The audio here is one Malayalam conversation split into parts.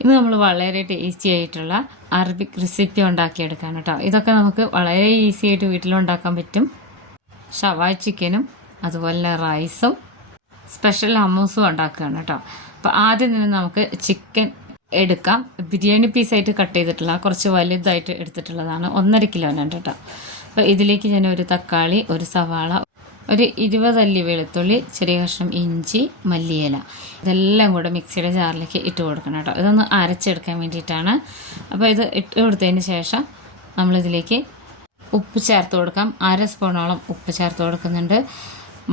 ഇന്ന് നമ്മൾ വളരെ ടേസ്റ്റി ആയിട്ടുള്ള അറബിക് റെസിപ്പി ഉണ്ടാക്കിയെടുക്കാൻ കേട്ടോ. ഇതൊക്കെ നമുക്ക് വളരെ ഈസി ആയിട്ട് വീട്ടിലുണ്ടാക്കാൻ പറ്റും. ഷവാ ചിക്കനും അതുപോലെ റൈസും സ്പെഷ്യൽ ഹമ്മൂസും ഉണ്ടാക്കുകയാണ് കേട്ടോ. അപ്പോൾ ആദ്യം തന്നെ നമുക്ക് ചിക്കൻ എടുക്കാം. ബിരിയാണി പീസായിട്ട് കട്ട് ചെയ്തിട്ടുള്ള കുറച്ച് വലുതായിട്ട് എടുത്തിട്ടുള്ളതാണ് ഒന്നര കിലോനുണ്ട് കേട്ടോ. അപ്പോൾ ഇതിലേക്ക് ഞാൻ ഒരു തക്കാളി ഒരു സവാള ഒരു ഇരുപതല്ലി വെളുത്തുള്ളി ചെറിയ കഷ്ണം ഇഞ്ചി മല്ലിയില. ഇതെല്ലാം കൂടെ മിക്സിയുടെ ജാറിലേക്ക് ഇട്ട് കൊടുക്കണം കേട്ടോ. ഇതൊന്ന് അരച്ചെടുക്കാൻ വേണ്ടിയിട്ടാണ്. അപ്പോൾ ഇത് ഇട്ട് കൊടുത്തതിന് ശേഷം നമ്മളിതിലേക്ക് ഉപ്പ് ചേർത്ത് കൊടുക്കാം. അര സ്പൂണോളം ഉപ്പ് ചേർത്ത് കൊടുക്കുന്നുണ്ട്.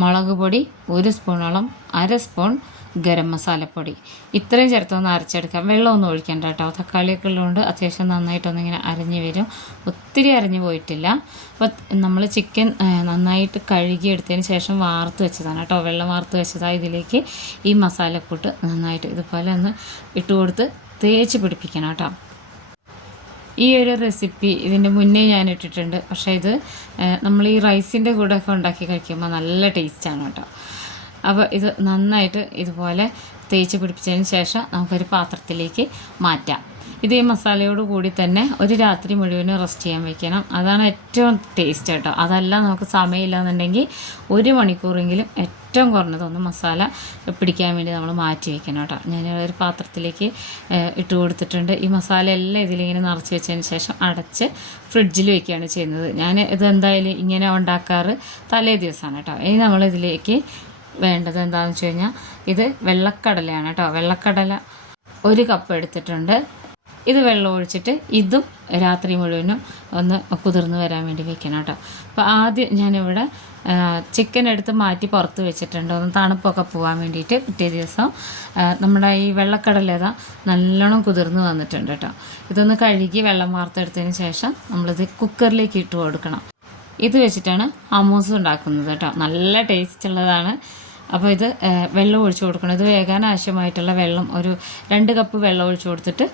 മുളക് പൊടി ഒരു സ്പൂണോളം അര സ്പൂൺ ഗരം മസാലപ്പൊടി ഇത്രയും ചേർത്തൊന്ന് അരച്ചെടുക്കാം. വെള്ളമൊന്നും ഒഴിക്കണ്ട കേട്ടോ. തക്കാളിയൊക്കെ ഉള്ളതുകൊണ്ട് അത്യാവശ്യം നന്നായിട്ടൊന്നിങ്ങനെ അരഞ്ഞ് വരും. ഒത്തിരി അരഞ്ഞു പോയിട്ടില്ല. അപ്പോൾ നമ്മൾ ചിക്കൻ നന്നായിട്ട് കഴുകിയെടുത്തതിന് ശേഷം വാർത്ത് വെച്ചതാണ് കേട്ടോ. വെള്ളം വാർത്ത് വെച്ചതാണ് ഇതിലേക്ക് ഈ മസാലക്കൂട്ട് നന്നായിട്ട് ഇതുപോലെ ഒന്ന് ഇട്ട് കൊടുത്ത് തേച്ച് പിടിപ്പിക്കണം കേട്ടോ. ഈ ഒരു റെസിപ്പി ഇതിന്റെ മുന്നേ ഞാൻ ഇട്ടിട്ടുണ്ട്. പക്ഷേ ഇത് നമ്മൾ ഈ റൈസിന്റെ കൂടെ ഒക്കെ ഉണ്ടാക്കി കഴിക്കുമ്പോൾ നല്ല ടേസ്റ്റാണ് കേട്ടോ. അപ്പോൾ ഇത് നന്നായിട്ട് ഇതുപോലെ തേച്ച് പിടിപ്പിച്ചതിന് ശേഷം നമുക്കൊരു പാത്രത്തിലേക്ക് മാറ്റാം. ഇത് ഈ മസാലയോട് കൂടി തന്നെ ഒരു രാത്രി മുഴുവനും റെസ്റ്റ് ചെയ്യാൻ വെക്കണം. അതാണ് ഏറ്റവും ടേസ്റ്റ് കേട്ടോ. അതല്ല നമുക്ക് സമയമില്ല എന്നുണ്ടെങ്കിൽ ഒരു മണിക്കൂറെങ്കിലും ഏറ്റവും കുറഞ്ഞതൊന്ന് മസാല പിടിക്കാൻ വേണ്ടി നമ്മൾ മാറ്റി വെക്കണം കേട്ടോ. ഞാൻ ഒരു പാത്രത്തിലേക്ക് ഇട്ട് കൊടുത്തിട്ടുണ്ട്. ഈ മസാല എല്ലാം ഇതിലിങ്ങനെ നിറച്ച് വെച്ചതിന് ശേഷം അടച്ച് ഫ്രിഡ്ജിൽ വെക്കുകയാണ് ചെയ്യുന്നത്. ഞാൻ ഇത് എന്തായാലും ഇങ്ങനെ ഉണ്ടാക്കാറ് തലേ ദിവസമാണ് കേട്ടോ. ഇനി നമ്മളിതിലേക്ക് വേണ്ടത് എന്താണെന്ന് വെച്ച് കഴിഞ്ഞാൽ ഇത് വെള്ളക്കടലയാണ് കേട്ടോ. വെള്ളക്കടല ഒരു കപ്പ് എടുത്തിട്ടുണ്ട്. ഇത് വെള്ളം ഒഴിച്ചിട്ട് ഇതും രാത്രി മുഴുവനും ഒന്ന് കുതിർന്ന് വരാൻ വേണ്ടി വെക്കണം കേട്ടോ. അപ്പോൾ ആദ്യം ഞാനിവിടെ ചിക്കൻ എടുത്ത് മാറ്റി പുറത്ത് വെച്ചിട്ടുണ്ട്. ഒന്ന് തണുപ്പൊക്കെ പോകാൻ വേണ്ടിയിട്ട് പിറ്റേ ദിവസം നമ്മുടെ ഈ വെള്ളക്കടല നല്ലോണം കുതിർന്ന് വന്നിട്ടുണ്ട് കേട്ടോ. ഇതൊന്ന് കഴുകി വെള്ളം വാർത്തെടുത്തതിന് ശേഷം നമ്മളിത് കുക്കറിലേക്ക് ഇട്ട് കൊടുക്കണം. ഇത് വെച്ചിട്ടാണ് അമോസ് ഉണ്ടാക്കുന്നത് കേട്ടോ. നല്ല ടേസ്റ്റ് ഉള്ളതാണ്. അപ്പോൾ ഇത് വെള്ളം ഒഴിച്ചു കൊടുക്കണം. ഇത് വേകാൻ ആവശ്യമായിട്ടുള്ള വെള്ളം ഒരു രണ്ട് കപ്പ് വെള്ളം ഒഴിച്ചു കൊടുത്തിട്ട്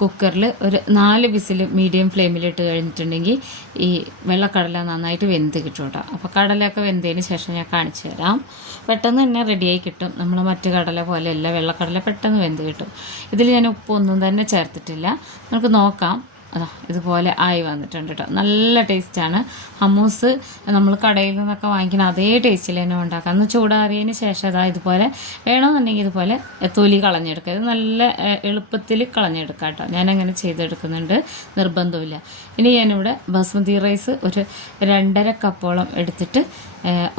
കുക്കറിൽ ഒരു നാല് വിസിൽ മീഡിയം ഫ്ലെയിമിലിട്ട് കഴിഞ്ഞിട്ടുണ്ടെങ്കിൽ ഈ വെള്ളക്കടല നന്നായിട്ട് വെന്ത് കിട്ടും കേട്ടോ. അപ്പോൾ കടലയൊക്കെ വെന്തതിന് ശേഷം ഞാൻ കാണിച്ചു തരാം. പെട്ടെന്ന് തന്നെ റെഡിയായി കിട്ടും. നമ്മൾ മറ്റു കടല പോലെയല്ല വെള്ളക്കടല പെട്ടെന്ന് വെന്ത് കിട്ടും. ഇതിൽ ഞാൻ ഉപ്പൊന്നും തന്നെ ചേർത്തിട്ടില്ല. നമുക്ക് നോക്കാം. അതാ ഇതുപോലെ ആയി വന്നിട്ടുണ്ട് കേട്ടോ നല്ല ടേസ്റ്റാണ് ഹമ്മൂസ് നമ്മൾ കടയിൽ നിന്നൊക്കെ വാങ്ങിക്കുന്ന അതേ ടേസ്റ്റിൽ തന്നെ ഉണ്ടാക്കാം. ഒന്ന് ചൂടാറിയതിന് ശേഷം അതാ ഇതുപോലെ വേണമെന്നുണ്ടെങ്കിൽ ഇതുപോലെ തൊലി കളഞ്ഞെടുക്കുക. ഇത് നല്ല എളുപ്പത്തിൽ കളഞ്ഞെടുക്കാം കേട്ടോ ഞാനങ്ങനെ ചെയ്തെടുക്കുന്നുണ്ട്. നിർബന്ധമില്ല ഇനി ഞാനിവിടെ ബസ്മതി റൈസ് ഒരു രണ്ടര കപ്പോളം എടുത്തിട്ട്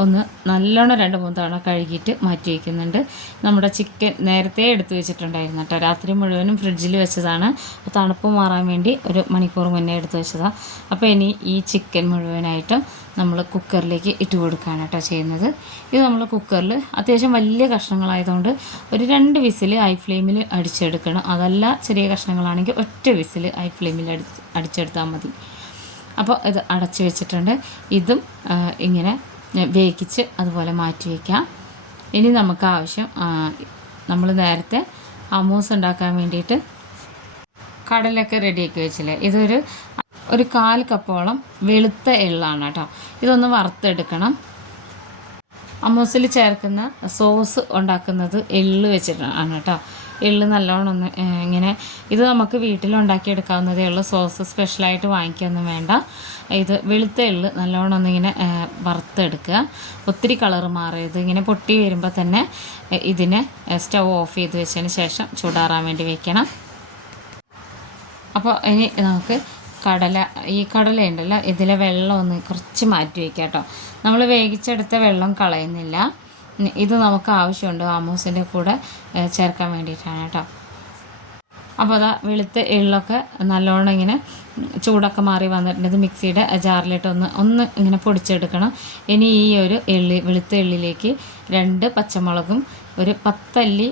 ഒന്ന് നല്ലോണം രണ്ട് മൂന്ന് തവണ കഴുകിയിട്ട് മാറ്റി വയ്ക്കുന്നുണ്ട് നമ്മുടെ ചിക്കൻ നേരത്തെ എടുത്തു വെച്ചിട്ടുണ്ടായിരുന്നു കേട്ടോ. രാത്രി മുഴുവനും ഫ്രിഡ്ജിൽ വെച്ചതാണ്. തണുപ്പ് മാറാൻ വേണ്ടി ഒരു മണിക്കൂർ മുന്നേ എടുത്തു വെച്ചതാണ് അപ്പോൾ ഇനി ഈ ചിക്കൻ മുഴുവനായിട്ടും നമ്മൾ കുക്കറിലേക്ക് ഇട്ട് കൊടുക്കുകയാണ് കേട്ടോ ചെയ്യുന്നത്. ഇത് നമ്മൾ കുക്കറിൽ അത്യാവശ്യം വലിയ കഷ്ണങ്ങളായതുകൊണ്ട് ഒരു രണ്ട് വിസിൽ ഹൈ ഫ്ലെയിമിൽ അടിച്ചെടുക്കണം. അതല്ല ചെറിയ കഷ്ണങ്ങളാണെങ്കിൽ ഒറ്റ വിസിൽ ഹൈ ഫ്ലെയിമിൽ അടി അടിച്ചെടുത്താൽ മതി. അപ്പോൾ ഇത് അടച്ചു വെച്ചിട്ടുണ്ട്. ഇതും ഇങ്ങനെ വേവിച്ച് അതുപോലെ മാറ്റി വയ്ക്കാം ഇനി നമുക്ക് ആവശ്യം നമ്മൾ നേരത്തെ അമൂസ് ഉണ്ടാക്കാൻ വേണ്ടിയിട്ട് കടലൊക്കെ റെഡിയാക്കി വെച്ചില്ലേ? ഇതൊരു ഒരു കാൽ കപ്പോളം വെളുത്ത എള്ളാണ് കേട്ടോ. ഇതൊന്ന് വറുത്തെടുക്കണം. അമൂസിൽ ചേർക്കുന്ന സോസ് ഉണ്ടാക്കുന്നത് എള്ള് വെച്ചിട്ടാണ് കേട്ടോ. എള്ള് നല്ലോണം ഒന്ന് ഇങ്ങനെ ഇത് നമുക്ക് വീട്ടിൽ ഉണ്ടാക്കിയെടുക്കാവുന്നതേ ഉള്ളൂ. സോസ് സ്പെഷ്യലായിട്ട് വാങ്ങിക്കൊന്നും വേണ്ട. ഇത് വെളുത്ത എള്ള് നല്ലോണം ഒന്നിങ്ങനെ വറുത്തെടുക്കുക. ഒത്തിരി കളർ മാറിയത് ഇങ്ങനെ പൊട്ടി വരുമ്പോൾ തന്നെ ഇതിനെ സ്റ്റൗ ഓഫ് ചെയ്ത് വെച്ചതിന് ശേഷം ചൂടാറാൻ വേണ്ടി വെക്കണം. അപ്പോൾ ഇനി നമുക്ക് കടല ഈ കടല ഉണ്ടല്ലോ ഇതിലെ വെള്ളം ഒന്ന് കുറച്ച് മാറ്റി വയ്ക്കാം കേട്ടോ നമ്മൾ വേവിച്ചെടുത്ത വെള്ളം കളയുന്നില്ല. ഇത് നമുക്ക് ആവശ്യമുണ്ട് ആമോസിന്റെ കൂടെ ചേർക്കാൻ വേണ്ടിയിട്ടാണ് കേട്ടോ. അപ്പോൾ അതാ വെളുത്ത എള്ളൊക്കെ നല്ലോണം ഇങ്ങനെ ചൂടൊക്കെ മാറി വന്നിട്ടുണ്ട്. ഇത് മിക്സിയുടെ ജാറിലിട്ട് ഒന്ന് ഒന്ന് ഇങ്ങനെ പൊടിച്ചെടുക്കണം. ഇനി ഈ ഒരു എള്ളി വെളുത്ത എള്ളിലേക്ക് രണ്ട് പച്ചമുളകും ഒരു പത്തല്ലി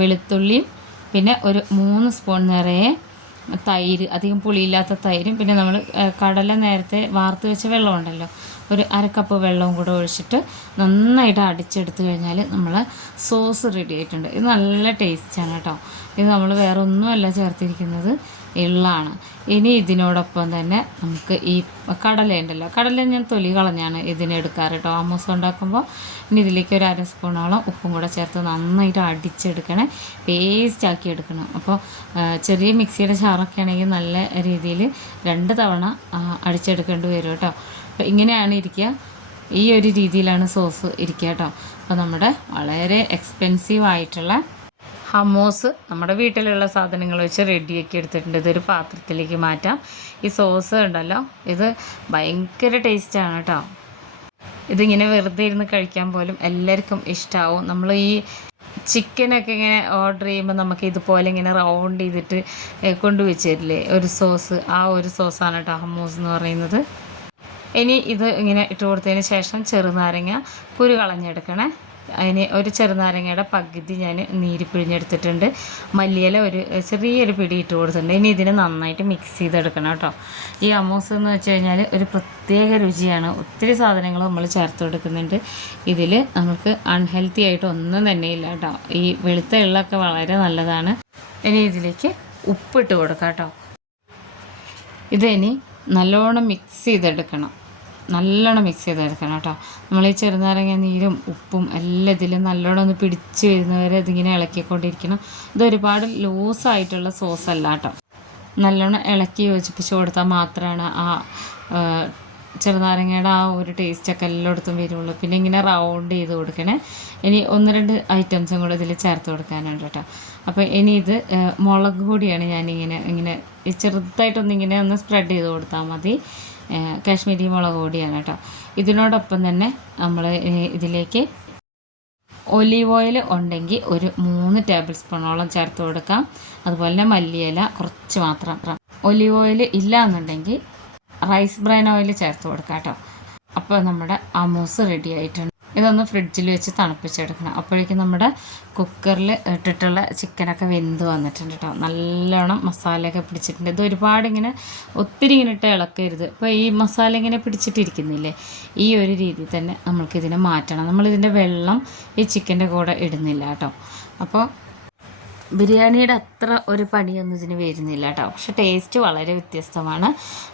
വെളുത്തുള്ളിയും പിന്നെ ഒരു മൂന്ന് സ്പൂൺ നിറയെ തൈര് അധികം പുളിയില്ലാത്ത തൈരും പിന്നെ നമ്മൾ കടല നേരത്തെ വാർത്ത് വെച്ച വെള്ളമുണ്ടല്ലോ. ഒരു അരക്കപ്പ് വെള്ളവും കൂടെ ഒഴിച്ചിട്ട് നന്നായിട്ട് അടിച്ചെടുത്ത് കഴിഞ്ഞാൽ നമ്മൾ സോസ് റെഡി ആയിട്ടുണ്ട്. ഇത് നല്ല ടേസ്റ്റാണ് കേട്ടോ. ഇത് നമ്മൾ വേറെ ഒന്നുമല്ല ചേർത്തിരിക്കുന്നത്. ഉള്ളതാണ് ഇനി ഇതിനോടൊപ്പം തന്നെ നമുക്ക് ഈ കടല ഉണ്ടല്ലോ കടല ഞാൻ തൊലി കളഞ്ഞാണ് ഇതിനെടുക്കാറ് കേട്ടോ. ആമോസ് ഉണ്ടാക്കുമ്പോൾ ഇനി ഇതിലേക്ക് ഒരു അര സ്പൂണോളം ഉപ്പും കൂടെ ചേർത്ത് നന്നായിട്ട് അടിച്ചെടുക്കണേ. പേസ്റ്റ് ആക്കി എടുക്കണം. അപ്പോൾ ചെറിയ മിക്സിയുടെ ചാറൊക്കെ ആണെങ്കിൽ നല്ല രീതിയിൽ രണ്ട് തവണ അടിച്ചെടുക്കേണ്ടി വരും കേട്ടോ. അപ്പോൾ ഇങ്ങനെയാണ് ഇരിക്കുക. ഈ ഒരു രീതിയിലാണ് സോസ് ഇരിക്കുക കേട്ടോ. അപ്പോൾ നമ്മുടെ വളരെ എക്സ്പെൻസീവ് ആയിട്ടുള്ള ഹമോസ് നമ്മുടെ വീട്ടിലുള്ള സാധനങ്ങൾ വെച്ച് റെഡിയാക്കി എടുത്തിട്ടുണ്ട്. ഇതൊരു പാത്രത്തിലേക്ക് മാറ്റാം. ഈ സോസ് ഉണ്ടല്ലോ ഇത് ഭയങ്കര ടേസ്റ്റാണ് കേട്ടോ. ഇതിങ്ങനെ വെറുതെ ഇരുന്ന് കഴിക്കാൻ പോലും എല്ലാവർക്കും ഇഷ്ടമാവും നമ്മൾ ഈ ചിക്കനൊക്കെ ഇങ്ങനെ ഓർഡർ ചെയ്യുമ്പോൾ നമുക്ക് ഇതുപോലെ ഇങ്ങനെ റൗണ്ട് ചെയ്തിട്ട് കൊണ്ടുവച്ച് തരില്ലേ ഒരു സോസ്. ആ ഒരു സോസാണ് കേട്ടോ ഹമോസ് എന്ന് പറയുന്നത്. ഇനി ഇത് ഇങ്ങനെ ഇട്ട് കൊടുത്തതിന് ശേഷം ചെറുനാരങ്ങ കുരു കളഞ്ഞെടുക്കണേ. അതിന് ഒരു ചെറുനാരങ്ങയുടെ പകുതി ഞാൻ നീര് പിഴിഞ്ഞെടുത്തിട്ടുണ്ട്. മല്ലിയില ഒരു ചെറിയൊരു പിടി ഇട്ട് കൊടുത്തിട്ടുണ്ട്. ഇനി ഇതിനെ നന്നായിട്ട് മിക്സ് ചെയ്തെടുക്കണം കേട്ടോ. ഈ അമോസ് എന്ന് വെച്ച് കഴിഞ്ഞാൽ ഒരു പ്രത്യേക രുചിയാണ്. ഒത്തിരി സാധനങ്ങൾ നമ്മൾ ചേർത്ത് കൊടുക്കുന്നുണ്ട്. ഇതിൽ നമുക്ക് അൺഹെൽത്തി ആയിട്ട് ഒന്നും തന്നെ ഇല്ല കേട്ടോ. ഈ വെളുത്ത എള്ളൊക്കെ വളരെ നല്ലതാണ്. ഇനി ഇതിലേക്ക് ഉപ്പിട്ട് കൊടുക്കാം കേട്ടോ. ഇതിനി നല്ലോണം മിക്സ് ചെയ്തെടുക്കണം. നല്ലോണം മിക്സ് ചെയ്തെടുക്കണം കേട്ടോ. നമ്മൾ ഈ ചെറുനാരങ്ങ നീരും ഉപ്പും എല്ലാം ഇതിലും നല്ലോണം ഒന്ന് പിടിച്ച് വരുന്നവരെ ഇതിങ്ങനെ ഇളക്കിക്കൊണ്ടിരിക്കണം. ഇത് ഒരുപാട് ലൂസായിട്ടുള്ള സോസ് അല്ല കേട്ടോ. നല്ലോണം ഇളക്കി യോജിപ്പിച്ച് കൊടുത്താൽ മാത്രമാണ് ആ ചെറുനാരങ്ങയുടെ ആ ഒരു ടേസ്റ്റൊക്കെ എല്ലായിടത്തും വരുള്ളൂ. പിന്നെ ഇങ്ങനെ റൗണ്ട് ചെയ്ത് കൊടുക്കണേ. ഇനി ഒന്ന് രണ്ട് ഐറ്റംസും കൂടെ ഇതിൽ ചേർത്ത് കൊടുക്കാനുണ്ട് കേട്ടോ. അപ്പോൾ ഇനി ഇത് മുളക് പൊടിയാണ് ഞാനിങ്ങനെ ഇങ്ങനെ ചെറുതായിട്ടൊന്നിങ്ങനെ ഒന്ന് സ്പ്രെഡ് ചെയ്ത് കൊടുത്താൽ മതി. കാശ്മീരി മുളക് പൊടിയാണ് കേട്ടോ. ഇതിനോടൊപ്പം തന്നെ നമ്മൾ ഇതിലേക്ക് ഒലീവ് ഓയിൽ ഉണ്ടെങ്കിൽ ഒരു മൂന്ന് ടേബിൾ സ്പൂണോളം ചേർത്ത് കൊടുക്കാം. അതുപോലെ തന്നെ മല്ലിയില കുറച്ച് മാത്രം ഒലീവ് ഓയിൽ ഇല്ല എന്നുണ്ടെങ്കിൽ റൈസ് ബ്രാൻ ഓയിൽ ചേർത്ത് കൊടുക്കാം കേട്ടോ. അപ്പോൾ നമ്മുടെ അമൂസ് റെഡി ആയിട്ടുണ്ട്. ഇതൊന്ന് ഫ്രിഡ്ജിൽ വെച്ച് തണുപ്പിച്ചെടുക്കണം. അപ്പോഴേക്കും നമ്മുടെ കുക്കറിൽ ഇട്ടിട്ടുള്ള ചിക്കനൊക്കെ വെന്ത് വന്നിട്ടുണ്ട് കേട്ടോ നല്ലോണം മസാലയൊക്കെ പിടിച്ചിട്ടുണ്ട്. ഇത് ഒരുപാട് ഇങ്ങനെ ഒത്തിരി ഇങ്ങനെ ഇട്ട് ഇളക്കരുത്. ഇപ്പോൾ ഈ മസാല ഇങ്ങനെ പിടിച്ചിട്ടിരിക്കുന്നില്ലേ? ഈ ഒരു രീതി തന്നെ നമ്മൾക്കിതിനെ മാറ്റണം. നമ്മളിതിന്റെ വെള്ളം ഈ ചിക്കന്റെ കൂടെ ഇടുന്നില്ല കേട്ടോ അപ്പോൾ ബിരിയാണിയുടെ അത്ര ഒരു പണിയൊന്നും ഇതിന് വരുന്നില്ല കേട്ടോ പക്ഷെ ടേസ്റ്റ് വളരെ വ്യത്യസ്തമാണ്.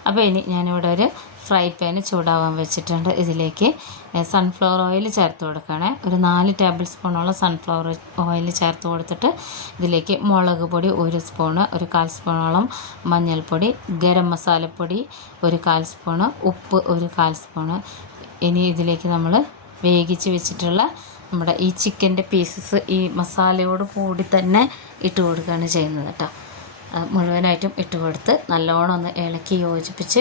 അപ്പോൾ ഇനി ഞാനിവിടെ ഒരു ഫ്രൈ പാന് ചൂടാവാൻ വെച്ചിട്ടുണ്ട്. ഇതിലേക്ക് സൺഫ്ലവർ ഓയിൽ ചേർത്ത് കൊടുക്കണേ ഒരു നാല് ടേബിൾ സ്പൂണോളം സൺഫ്ലവർ ഓയിൽ ചേർത്ത് കൊടുത്തിട്ട് ഇതിലേക്ക് മുളക് പൊടി ഒരു സ്പൂണ് ഒരു കാൽ സ്പൂണോളം മഞ്ഞൾപ്പൊടി ഗരം മസാലപ്പൊടി ഒരു കാൽ സ്പൂണ് ഉപ്പ് ഒരു കാൽ സ്പൂണ് ഇനി ഇതിലേക്ക് നമ്മൾ വേവിച്ച് വെച്ചിട്ടുള്ള നമ്മുടെ ഈ ചിക്കന്റെ പീസസ് ഈ മസാലയോട് കൂടി തന്നെ ഇട്ട് കൊടുക്കുകയാണ് ചെയ്യുന്നത് കേട്ടോ. മുഴുവനായിട്ടും ഇട്ട് കൊടുത്ത് നല്ലോണം ഒന്ന് ഇളക്കി യോജിപ്പിച്ച്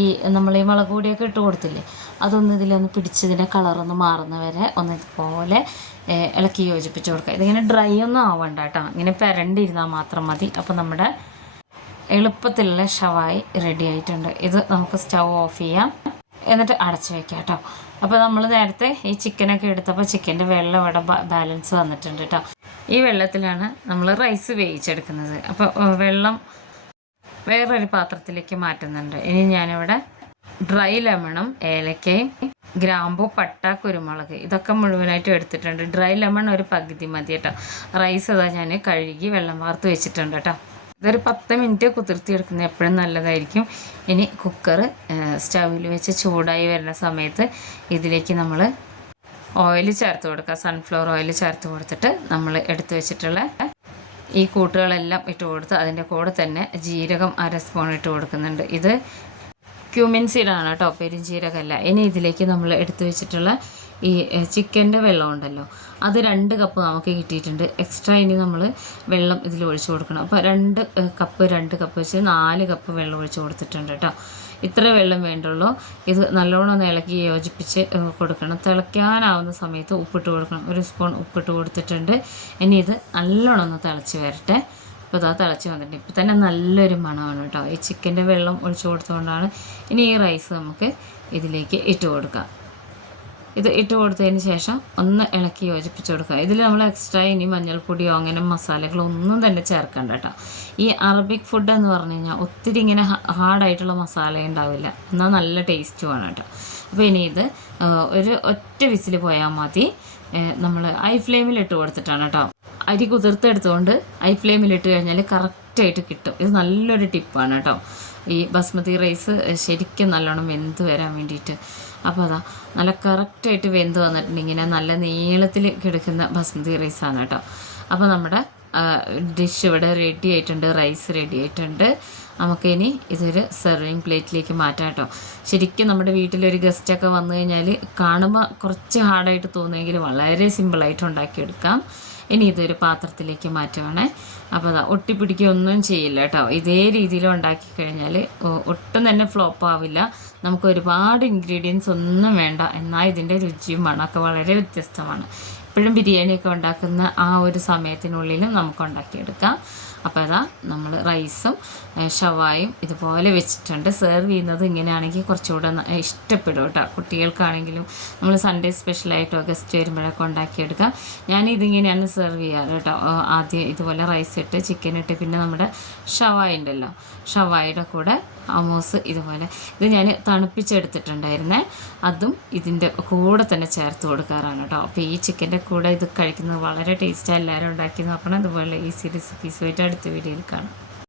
ഈ നമ്മൾ ഈ മുളക് പൊടിയൊക്കെ ഇട്ട് കൊടുത്തില്ലേ അതൊന്ന് ഇതിലൊന്ന് പിടിച്ചതിന്റെ കളറൊന്ന് മാറുന്ന വരെ ഒന്ന് ഇതുപോലെ ഇളക്കി യോജിപ്പിച്ച് കൊടുക്കുക. ഇതിങ്ങനെ ഡ്രൈ ഒന്നും ആവണ്ട കേട്ടോ. ഇങ്ങനെ പെരണ്ടിരുന്നാൽ മാത്രം മതി. അപ്പോൾ നമ്മുടെ എളുപ്പത്തിലുള്ള ഷവായി റെഡി ആയിട്ടുണ്ട്. ഇത് നമുക്ക് സ്റ്റൗ ഓഫ് ചെയ്യാം. എന്നിട്ട് അടച്ച് വെക്കാം കേട്ടോ. അപ്പോൾ നമ്മൾ നേരത്തെ ഈ ചിക്കനൊക്കെ എടുത്തപ്പോൾ ചിക്കന്റെ വെള്ളം ഇവിടെ ബാലൻസ് വന്നിട്ടുണ്ട് കേട്ടോ. ഈ വെള്ളത്തിലാണ് നമ്മൾ റൈസ് വേവിച്ചെടുക്കുന്നത്. അപ്പോൾ വെള്ളം വേറൊരു പാത്രത്തിലേക്ക് മാറ്റുന്നുണ്ട്. ഇനി ഞാനിവിടെ ഡ്രൈ ലെമണും ഏലക്കയും ഗ്രാമ്പു പട്ട കുരുമുളക് ഇതൊക്കെ മുഴുവനായിട്ട് എടുത്തിട്ടുണ്ട്. ഡ്രൈ ലെമൺ ഒരു പകുതി മതി കേട്ടോ. റൈസ് അതാ ഞാൻ കഴുകി വെള്ളം വാർത്ത് വെച്ചിട്ടുണ്ട് കേട്ടോ. ഇതൊരു പത്ത് മിനിറ്റ് കുതിർത്തി എടുക്കുന്നത് എപ്പോഴും നല്ലതായിരിക്കും. ഇനി കുക്കർ സ്റ്റൗവിൽ വെച്ച് ചൂടായി വരുന്ന സമയത്ത് ഇതിലേക്ക് നമ്മൾ ഓയിൽ ചേർത്ത് കൊടുക്കുക. സൺഫ്ലവർ ഓയിൽ ചേർത്ത് കൊടുത്തിട്ട് നമ്മൾ എടുത്തു വെച്ചിട്ടുള്ള ഈ കൂട്ടുകളെല്ലാം ഇട്ട് കൊടുത്ത് അതിന്റെ കൂടെ തന്നെ ജീരകം അര സ്പൂൺ ഇട്ട് കൊടുക്കുന്നുണ്ട്. ഇത് ക്യൂമിൻ സീഡാണ് കേട്ടോ പെരുംജീരകമല്ല ഇനി ഇതിലേക്ക് നമ്മൾ എടുത്തു വെച്ചിട്ടുള്ള ഈ ചിക്കന്റെ വെള്ളമുണ്ടല്ലോ അത് രണ്ട് കപ്പ് നമുക്ക് കിട്ടിയിട്ടുണ്ട്. എക്സ്ട്രാ ഇനി നമ്മൾ വെള്ളം ഇതിൽ ഒഴിച്ചു കൊടുക്കണം. അപ്പോൾ രണ്ട് കപ്പ് രണ്ട് കപ്പ് വെച്ച് നാല് കപ്പ് വെള്ളം ഒഴിച്ചു കൊടുത്തിട്ടുണ്ട് കേട്ടോ. ഇത്ര വെള്ളം വേണ്ടുള്ളൂ. ഇത് നല്ലോണം ഒന്ന് ഇളക്കി യോജിപ്പിച്ച് കൊടുക്കണം. തിളയ്ക്കാനാവുന്ന സമയത്ത് ഉപ്പിട്ട് കൊടുക്കണം. ഒരു സ്പൂൺ ഉപ്പിട്ട് കൊടുത്തിട്ടുണ്ട്. ഇനി ഇത് നല്ലോണം ഒന്ന് തിളച്ച് വരട്ടെ. ഇപ്പോൾ ഇതാ തിളച്ച് വന്നിട്ടുണ്ട്. ഇപ്പോൾ തന്നെ നല്ലൊരു മണമാണ് കേട്ടോ. ഈ ചിക്കന്റെ വെള്ളം ഒഴിച്ചു കൊടുത്തുകൊണ്ടാണ് ഇനി ഈ റൈസ് നമുക്ക് ഇതിലേക്ക് ഇട്ട് കൊടുക്കാം. ഇത് ഇട്ട് കൊടുത്തതിന് ശേഷം ഒന്ന് ഇളക്കി യോജിപ്പിച്ച് കൊടുക്കുക. ഇതിൽ നമ്മൾ എക്സ്ട്രാ ഇനി മഞ്ഞൾപ്പൊടിയോ അങ്ങനെ മസാലകളോ ഒന്നും തന്നെ ചേർക്കണ്ട കേട്ടോ. ഈ അറബിക് ഫുഡ് എന്ന് പറഞ്ഞു കഴിഞ്ഞാൽ ഒത്തിരി ഇങ്ങനെ ഹാർഡായിട്ടുള്ള മസാല ഉണ്ടാവില്ല. എന്നാൽ നല്ല ടേസ്റ്റുമാണ് കേട്ടോ. അപ്പോൾ ഇനി ഇത് ഒരു ഒറ്റ വിസിൽ പോയാൽ മതി. നമ്മൾ ഐ ഫ്ലെയിമിൽ ഇട്ട് കൊടുത്തിട്ടാണ് കേട്ടോ. അരി കുതിർത്തെടുത്തുകൊണ്ട് ഐ ഫ്ലെയിമിൽ ഇട്ട് കഴിഞ്ഞാൽ കറക്റ്റ് കറക്റ്റായിട്ട് കിട്ടും. ഇത് നല്ലൊരു ടിപ്പാണ് കേട്ടോ. ഈ ബസ്മതി റൈസ് ശരിക്കും നല്ലോണം വെന്ത് വരാൻ വേണ്ടിയിട്ട്. അപ്പോൾ അതാ നല്ല കറക്റ്റായിട്ട് വെന്ത് വന്നിട്ടുണ്ട്. ഇങ്ങനെ നല്ല നീളത്തിൽ കിടക്കുന്ന ബസ്മതി റൈസാണ് കേട്ടോ. അപ്പോൾ നമ്മുടെ ഡിഷ് ഇവിടെ റെഡി ആയിട്ടുണ്ട് റൈസ് റെഡി ആയിട്ടുണ്ട്. നമുക്കിനി ഇതൊരു സെർവിങ് പ്ലേറ്റിലേക്ക് മാറ്റാം കേട്ടോ. ശരിക്കും നമ്മുടെ വീട്ടിലൊരു ഗസ്റ്റൊക്കെ വന്നു കഴിഞ്ഞാൽ കാണുമ്പോൾ കുറച്ച് ഹാർഡായിട്ട് തോന്നുമെങ്കിൽ വളരെ സിമ്പിളായിട്ട് ഉണ്ടാക്കിയെടുക്കാം. ഇനി ഇതൊരു പാത്രത്തിലേക്ക് മാറ്റുവാണേ അപ്പോൾ അതാ ഒട്ടിപ്പിടിക്കുകയൊന്നും ചെയ്യില്ല കേട്ടോ. ഇതേ രീതിയിൽ ഉണ്ടാക്കി കഴിഞ്ഞാൽ ഒട്ടും തന്നെ ഫ്ലോപ്പ് ആവില്ല. നമുക്ക് ഒരുപാട് ഇൻഗ്രീഡിയൻസ് ഒന്നും വേണ്ട. എന്നാൽ ഇതിന്റെ രുചിയും മണമൊക്കെ വളരെ വ്യത്യസ്തമാണ്. ഇപ്പോഴും ബിരിയാണിയൊക്കെ ഉണ്ടാക്കുന്ന ആ ഒരു സമയത്തിനുള്ളിലും നമുക്ക് ഉണ്ടാക്കിയെടുക്കാം. അപ്പോൾ അതാ നമ്മൾ റൈസും ഷവായും ഇതുപോലെ വെച്ചിട്ടുണ്ട്. സെർവ് ചെയ്യുന്നത് ഇങ്ങനെയാണെങ്കിൽ കുറച്ചുകൂടെ ഇഷ്ടപ്പെടും കേട്ടോ. കുട്ടികൾക്കാണെങ്കിലും നമ്മൾ സൺഡേ സ്പെഷ്യലായിട്ടോ ഗസ്റ്റ് വരുമ്പോഴൊക്കെ ഉണ്ടാക്കിയെടുക്കാം ഞാൻ ഇതിങ്ങനെയാണ് സെർവ് ചെയ്യാറ് കേട്ടോ. ആദ്യം ഇതുപോലെ റൈസ് ഇട്ട് ചിക്കൻ ഇട്ട് പിന്നെ നമ്മുടെ ഷവായ ഉണ്ടല്ലോ ഷവായുടെ കൂടെ അമോസ് ഇതുപോലെ ഇത് ഞാൻ തണുപ്പിച്ചെടുത്തിട്ടുണ്ടായിരുന്നേ. അതും ഇതിന്റെ കൂടെ തന്നെ ചേർത്ത് കൊടുക്കാറാണ് കേട്ടോ. അപ്പോൾ ഈ ചിക്കന്റെ കൂടെ ഇത് കഴിക്കുന്നത് വളരെ ടേസ്റ്റാണ് എല്ലാവരും ഉണ്ടാക്കി നോക്കണം അതുപോലെ ഈസി റെസിപ്പീസുമായിട്ട് അടുത്ത വീഡിയോയിൽ കാണാം.